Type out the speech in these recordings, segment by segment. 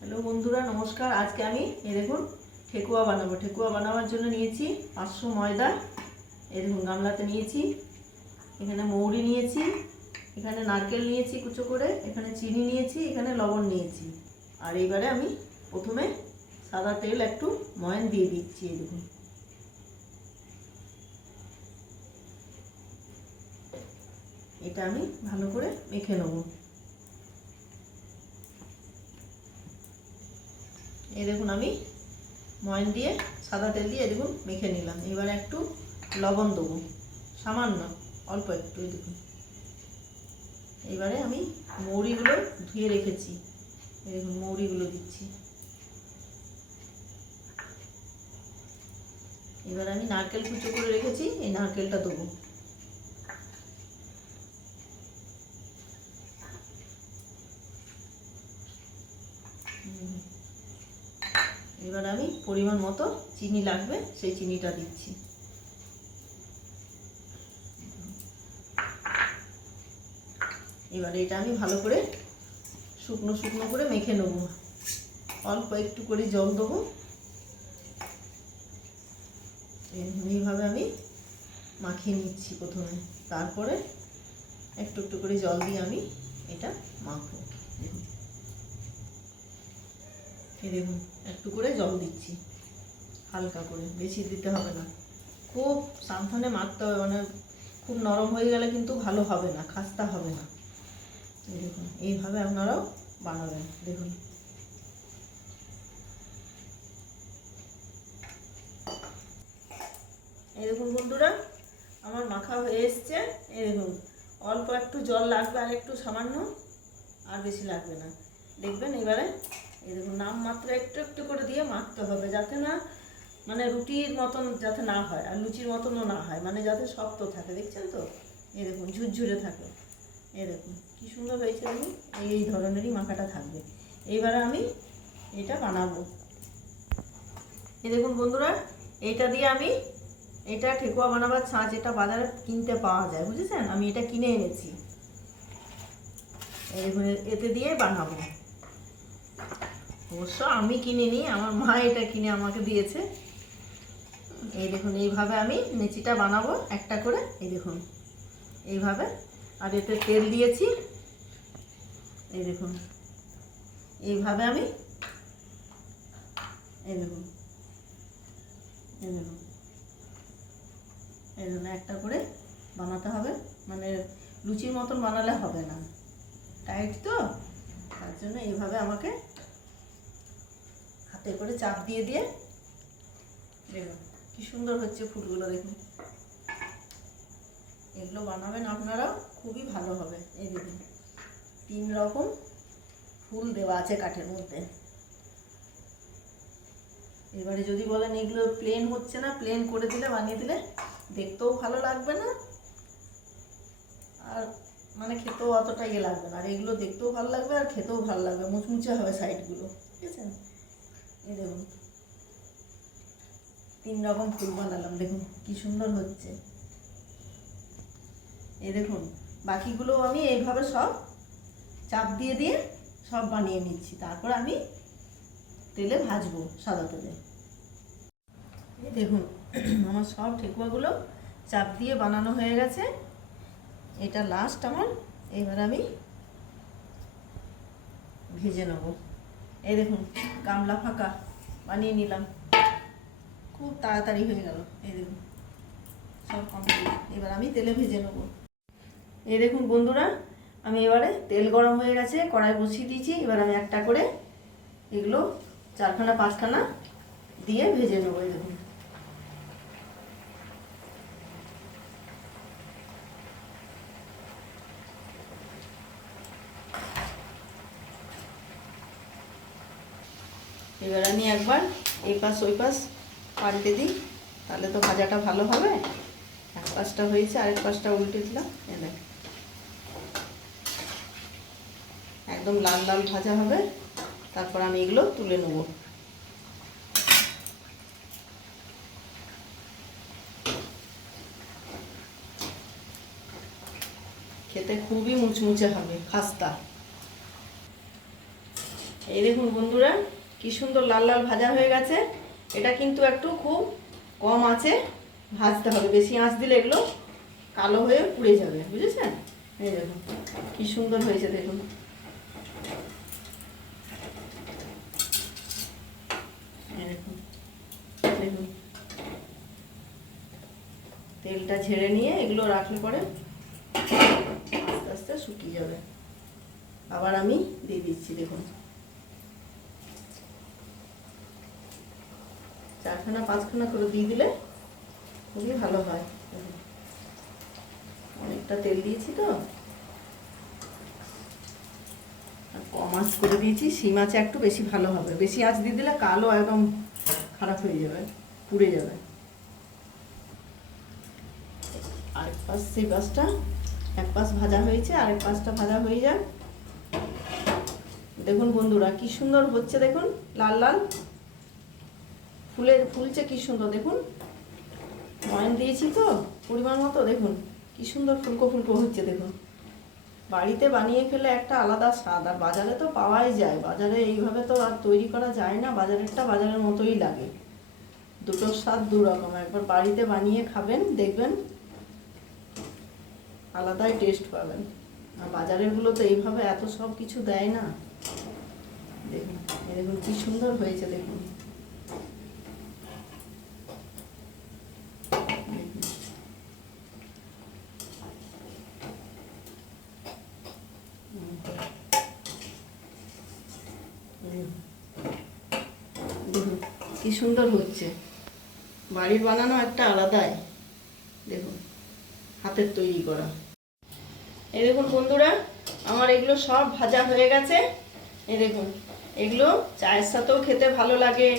Hello বন্ধুরা, নমস্কার। আজকে আমি দেখুন ঠেকুয়া বানাবো। ঠেকুয়া বানাবার জন্য নিয়েছি 500 ময়দা, দেখুন গামলাতে নিয়েছি। এখানে মৌরি নিয়েছি, এখানে নারকেল নিয়েছি কুচো করে, এখানে চিনি নিয়েছি, এখানে লবণ নিয়েছি। আর এইবারে আমি প্রথমে সাদা তেল একটু ময়ান দিয়ে দিচ্ছি। এই দেখুন, এটা আমি ভালো করে মেখে নেব। এই দেখুন আমি ময়ান দিয়ে সাদা তেল দিয়ে দেখুন মেখে নিলাম। এবারে একটু লবণ দেবো, সামান্য অল্প একটু। এই দেখুন, এবারে আমি মৌরিগুলো ধুয়ে রেখেছি, এই দেখুন মৌরিগুলো দিচ্ছি। এবারে আমি নারকেল কুচো করে রেখেছি, এই নারকেলটা দেবো। এবার আমি পরিমাণ মতো চিনি লাগবে, সেই চিনিটা দিচ্ছি। এবারে এটা আমি ভালো করে শুকনো শুকনো করে মেখে নেব। অল্প একটু করে জল দেবো। এইভাবে আমি মাখিয়ে নিচ্ছি প্রথমে, তারপরে একটু একটু করে জল দিয়ে আমি এটা মাখবো। এই দেখুন একটু করে জল দিচ্ছি, হালকা করে, বেশি দিতে হবে না। খুব সাবধানে মাখতে হবে, মানে খুব নরম হয়ে গেলে কিন্তু ভালো হবে না, খাস্তা হবে না। এই দেখুন এইভাবে আপনারাও বানাবেন। দেখুন এই দেখুন বন্ধুরা, আমার মাখা হয়ে এসছে। এই দেখুন অল্প একটু জল লাগবে, আর একটু সামান্য, আর বেশি লাগবে না। দেখবেন এবারে এই দেখুন নামমাত্র একটু একটু করে দিয়ে মাখতে হবে, যাতে না মানে রুটির মতন যাতে না হয়, আর লুচির মতনও না হয়, মানে যাতে শক্ত থাকে। দেখছেন তো, এই দেখুন ঝুরঝুরে থাকে। এই দেখুন কি সুন্দর হয়েছে। দেখুন এই ধরনেরই মাখাটা থাকবে। এইবারে আমি এটা বানাবো। এই দেখুন বন্ধুরা, এইটা দিয়ে আমি এটা ঠেকুয়া বানাবার ছাঁচ, এটা বাজারে কিনতে পাওয়া যায়, বুঝেছেন? আমি এটা কিনে এনেছি। এই দেখুন এতে দিয়ে বানাবো। অবশ্য আমি কিনিনি, আমার মা এটা কিনে আমাকে দিয়েছে। এই দেখুন এইভাবে আমি মেচিটা বানাবো একটা করে। এই দেখুন এইভাবে, আর এতে তেল দিয়েছি। এই দেখুন এইভাবে আমি, এই দেখুন, এই দেখুন, এই জন্য একটা করে বানাতে হবে, মানে লুচির মতন বানালে হবে না, টাইট তো, তার জন্য এইভাবে আমাকে হাতে করে চাপ দিয়ে দিয়ে। দেখুন কি সুন্দর হচ্ছে ফুলগুলো, দেখুন। এগুলো বানাবেন আপনারাও, খুবই ভালো হবে। এই দেখুন 3 রকম ফুল দেওয়া আছে কাঠের মধ্যে। এবারে যদি বলেন এগুলো প্লেন হচ্ছে না, প্লেন করে দিলে, বানিয়ে দিলে দেখতেও ভালো লাগবে না, আর মানে খেতেও অতটা ইয়ে লাগবে না। আর এগুলো দেখতেও ভালো লাগবে, আর খেতেও ভালো লাগবে, মুচমুচে হবে সাইডগুলো, ঠিক আছে? এই দেখুন 3 রকম ফুল বানালাম, দেখুন কি সুন্দর হচ্ছে। এই দেখুন বাকিগুলো আমি এইভাবে সব চাপ দিয়ে দিয়ে সব বানিয়ে নিচ্ছি, তারপর আমি তেলে ভাজবো, সাদা তেলে। এই দেখুন আমার সব ঠেকুয়াগুলো চাপ দিয়ে বানানো হয়ে গেছে। এটা লাস্ট আমার। এবার আমি ভেজে নেব। এই দেখুন গামলা ফাঁকা বানিয়ে নিলাম, খুব তাড়াতাড়ি হয়ে গেল। এই দেখুন সব কমপ্লিট। এবার আমি তেলে ভেজে নেব। এই দেখুন বন্ধুরা, আমি এবারে তেল গরম হয়ে গেছে, কড়াই বসিয়ে দিয়েছি। এবার আমি একটা করে এগুলো 4খানা 5খানা দিয়ে ভেজে নেবো। এই দেখুন এবার আমি একবার এই পাশ ওই পাশ পাল্টে দিই, তাহলে তো ভাজাটা ভালো হবে। এক পাশটা হয়েছে, আরেক পাশটা উল্টে দিলাম। এনে একদম লাল লাল ভাজা হবে, তারপর আমি এগুলো তুলে নেব। খেতে খুবই মুচমুচে হবে, খাস্তা। এই দেখুন বন্ধুরা কি সুন্দর লাল লাল ভাজা হয়ে গেছে। এটা কিন্তু একটু খুব কম আঁচে ভাজতে হবে, বেশি আঁচ দিলে এগুলো কালো হয়ে পুড়ে যাবে, বুঝেছেন? এই দেখুন কি সুন্দর হয়েছে, দেখুন। দেখুন দেখুন তেলটা ঝেড়ে নিয়ে এগুলো রাখলে পরে আস্তে আস্তে শুকিয়ে যাবে। আবার আমি দিয়ে দিচ্ছি, দেখুন 4খানা 5খানা করে দিয়ে দিলে খুবই ভালো হয়। অনেকটা তেল দিয়েছি তো, কম আঁচ করে দিয়েছি। সিম আঁচে একটু বেশি ভালো হবে, বেশি আঁচ দিয়ে দিলে কালো একদম খারাপ হয়ে যাবে, পুড়ে যাবে। আরেক পাশ, সেই পাশটা এক পাশ ভাজা হয়েছে, আরেক পাশটা ভাজা হয়ে যায়। দেখুন বন্ধুরা কি সুন্দর হচ্ছে, দেখুন লাল লাল ফুলছে কি সুন্দর। দেখুন ময়ান দিয়েছি তো পরিমাণ মতো, দেখুন কি সুন্দর ফুলকো ফুলকো হচ্ছে। দেখুন বাড়িতে বানিয়ে খেলে একটা আলাদা স্বাদ, আর বাজারে তো পাওয়াই যায়। বাজারে এইভাবে তো আর তৈরি করা যায় না, বাজারেরটা বাজারের মতোই লাগে। দুটোর স্বাদ দু রকম। একবার বাড়িতে বানিয়ে খাবেন, দেখবেন আলাদাই টেস্ট পাবেন। আর বাজারেরগুলো তো এইভাবে এত সব কিছু দেয় না। দেখুন দেখুন কি সুন্দর হয়েছে, দেখুন দেখুন কি সুন্দর হচ্ছে। বাড়ির বানানো একটা আলাদাই, দেখুন হাতের তৈরি করা। এই দেখুন বন্ধুরা আমার এগুলো সব ভাজা হয়ে গেছে। এই দেখুন এগুলো চায়ের সাথেও খেতে ভালো লাগে।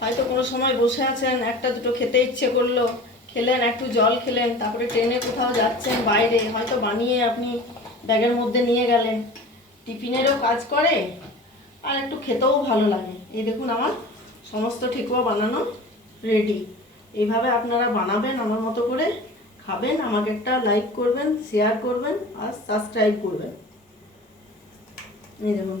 হয়তো কোনো সময় বসে আছেন, একটা দুটো খেতে ইচ্ছে করলো, খেলেন, একটু জল খেলেন, তারপরে ট্রেনে কোথাও যাচ্ছেন বাইরে, হয়তো বানিয়ে আপনি ব্যাগের মধ্যে নিয়ে গেলেন, টিফিনেরও কাজ করে আর একটু খেতেও ভালো লাগে। এই দেখুন আমার সমস্ত ঠেকুয়া বানানো রেডি। এইভাবে আপনারা বানাবেন, আমার মতো করে খাবেন। আমাকে একটা লাইক করবেন, শেয়ার করবেন আর সাবস্ক্রাইব করবেন। এই দেখুন।